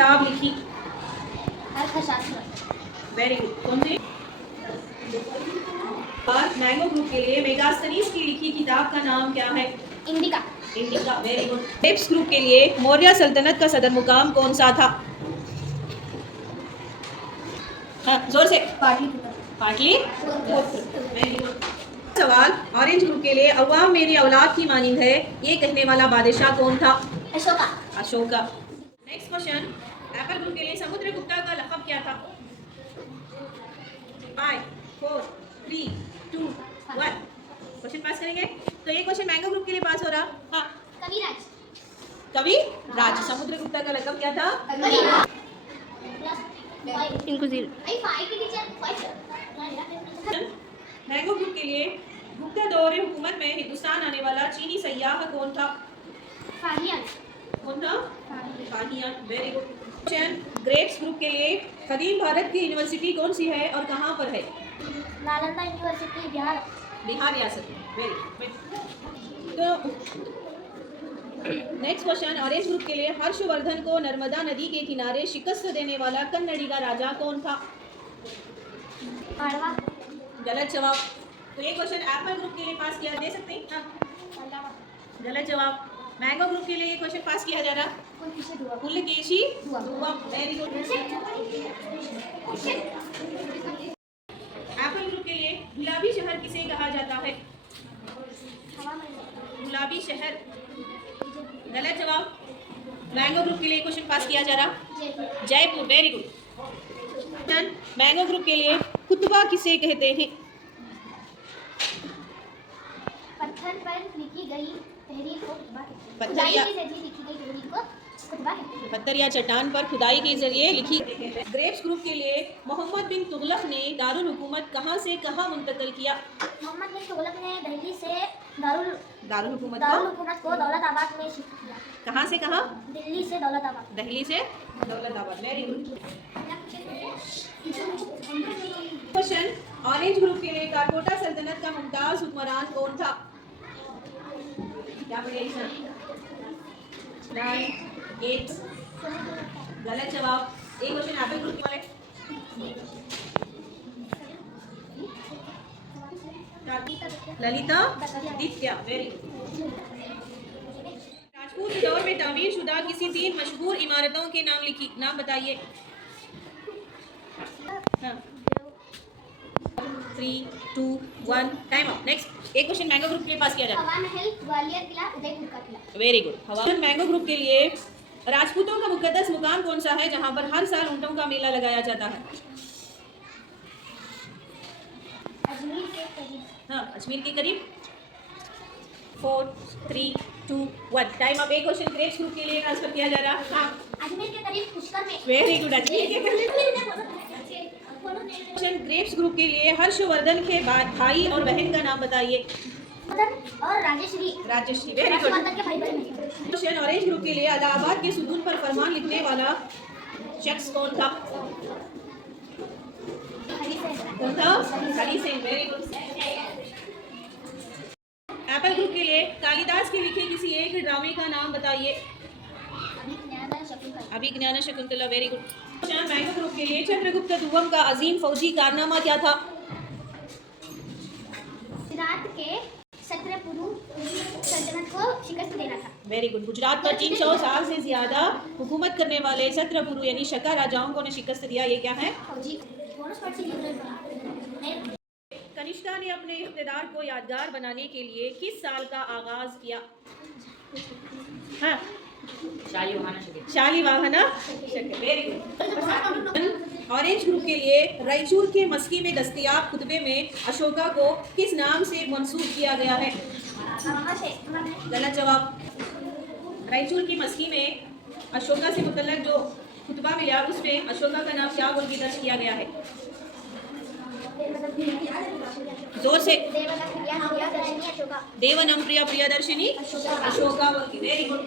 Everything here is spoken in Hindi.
किताब लिखी? अर्थशास्त्र। Very good. कौन सी? और मैंगो ग्रुप के लिए मेगास्थनीज की लिखी किताब का नाम क्या है? Indica. Indica. Very good. Grapes group के लिए मौर्य सल्तनत का सदर मुकाम कौन सा था? हाँ, जोर से। पाटलिपुत्र। Very good. सवाल, ऑरेंज ग्रुप के लिए अवाम मेरी औलाद की मानिंद है, ये कहने वाला बादशाह कौन था? Ashoka. Ashoka. Next question, Apple group के लिए समुद्रगुप्ता का लक़ब क्या था? 5 4 3 2 1। क्वेश्चन पास करेंगे। तो ये क्वेश्चन मैंगो ग्रुप के लिए पास हो रहा। हाँ, कविराज। कवि राज। समुद्रगुप्ता का लक़ब क्या था? इनको मैंगो ग्रुप के लिए गुप्ता दौरे हुकूमत में हिंदुस्तान आने वाला चीनी सयाह कौन था? कौन था? Fahien. Very good. Question, grapes group के लिए कदीम भारत की यूनिवर्सिटी कौन सी है और कहाँ पर है? नालंदा यूनिवर्सिटी, बिहार। बिहार रियासत में। Very good. तो नेक्स्ट क्वेश्चन, ऑरेंज ग्रुप के लिए हर्षवर्धन को नर्मदा नदी के किनारे शिकस्त देने वाला कन्नड़ी का राजा कौन था? मारवा। गलत जवाब। तो ये क्वेश्चन एप्पल ग्रुप के लिए पास किया दे सकते हैं? हाँ। गलत जवाब। मैंगो ग्रुप के लिए ये क्वेश्चन पास किया जा रहा। पुलकेशी दुआ। Very good. एप्पल ग्रुप के लिए गुलाबी शहर किसे कहा जाता है? गुलाबी शहर। गलत जवाब। मैंगो ग्रुप के लिए क्वेश्चन पास किया जा रहा। Jaipur. Very good. Mango group के लिए खुतबा किसे कहते हैं? पत्थर पर लिखी गई तहरीर को खुतबा कहते हैं। पत्थर या लिखी गई तहरीर को खुतबा कहते हैं। पत्थर या चट्टान पर खुदाई के जरिए लिखी। ग्रेप्स ग्रुप के लिए मोहम्मद बिन तुगलक ने दारुल हुकूमत कहाँ से कहाँ मुंतकिल किया? मोहम्मद बिन तुगलक ने दिल्ली से दारुल हुकूमत को दौलताबाद में शिफ्ट किया। कहाँ से कहाँ? दिल्ली से दौलताबाद। दिल्ली से Daulatabad. Very good. Question, orange group के लिए काकोटा सल्तनत का मुमताज हुक्मरान कौन था? क्या पढ़िए? 9 8। गलत जवाब। एक क्वेश्चन एप्पल ग्रुप वाले। ललिता दित्या। Very good. राजपूत दौर में तामीर शुदा किसी 3 मशहूर इमारतों के नाम लिखी। नाम बताइए। हाँ। 3 2 1 टाइम अप। नेक्स्ट एक क्वेश्चन मैंगो ग्रुप के पास किया जाता है। हवा महल, ग्वालियर किला, उदयपुर का किला। Very good. हवा। मैंगो ग्रुप के लिए राजपूतों का मुकद्दस मुकाम कौन सा है जहां पर हर साल ऊंटों का मेला लगाया जाता है? अजमेर के करीब। हाँ, अजमेर के करीब। 4 3 2 1 टाइम अप। एक क्वेश्चन ग्रेप्स ग्रुप के लिए ट्रांसफर किया जा रहा। हाँ, अजमेर के करीब पुष्कर में। Very good. अजमेर के करीब। क्वेश्चन, ग्रेप्स ग्रुप के लिए हर्षवर्धन के भाई और बहन का नाम बताइए। और Rajshri. Rajshri. Very good. Question, orange group के लिए इलाहाबाद के सुतून पर फरमान लिखने वाला शख्स कौन था? कौन था? Hari Singh. Very good. Apple group के लिए कालिदास के लिखे किसी एक ड्रामे का नाम बताइए। Abhigyan Shakuntala. Very good. Mango group के लिए चंद्रगुप्त दुर्गम का अजीम फौजी कारनामा क्या था? गुजरात के छत्रपुरु सल्तनत को शिकस्त देना था। Very good. गुजरात पर 300 साल से ज्यादा हुकूमत करने वाले छत्रपुरु यानी शका राजाओं को ने शिकस्त दिया। ये क्या है? कनिष्का ने अपने इख्तिदार को यादगार बनाने के लिए किस साल का आगाज किया? हाँ, शालिवाहना शके। Very good. ऑरेंज ग्रुप के लिए रायचूर के मस्की में दस्तयाब खुतबे में अशोका को किस नाम से मंसूब किया गया है? गलत जवाब। रायचूर की मस्की में अशोका से मुतल्लक जो खुतबा मिला उसमें अशोका का नाम क्या बोल के दर्ज किया गया है? जोर से। देवनम प्रिया प्रियदर्शिनी अशोका। Very good.